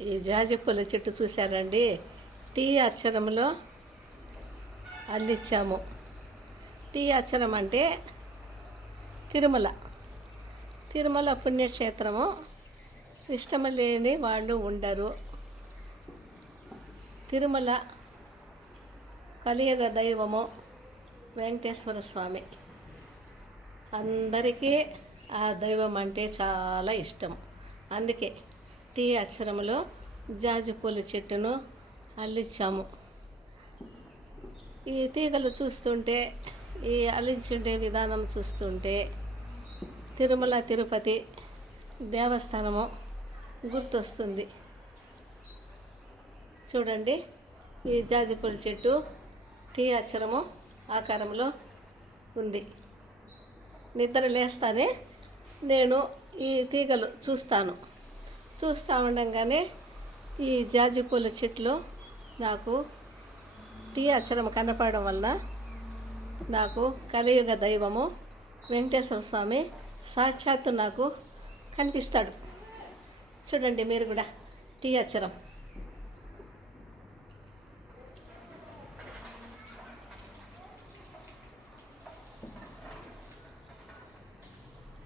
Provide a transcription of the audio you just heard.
ఈ జాజి పూల చెట్టు చూశారండి. టీ అక్షరంలో అల్లిచ్చాము. టీ అక్షరం అంటే తిరుమల. తిరుమల పుణ్యక్షేత్రము. ఇష్టం లేని వాళ్ళు ఉండరు. తిరుమల కలియుగ దైవము వెంకటేశ్వర స్వామి. అందరికీ ఆ దైవం అంటే చాలా ఇష్టం. అందుకే టీ అక్షరంలో జాజి పూల చెట్టును అల్లించాము. ఈ తీగలు చూస్తుంటే, ఈ అల్లించుండే విధానం చూస్తుంటే తిరుమల తిరుపతి దేవస్థానము గుర్తొస్తుంది. చూడండి, ఈ జాజి పూల చెట్టు టీ అక్షరము ఆకారంలో ఉంది. నిద్ర లేస్తానే నేను ఈ తీగలు చూస్తూ ఉండగానే ఈ జాజి పూల చెట్లు నాకు టీ అక్షరం కనపడడం వలన నాకు కలియుగ దైవము వెంకటేశ్వర స్వామి సాక్షాత్తు నాకు కనిపిస్తాడు. చూడండి మీరు కూడా టీ అక్షరం.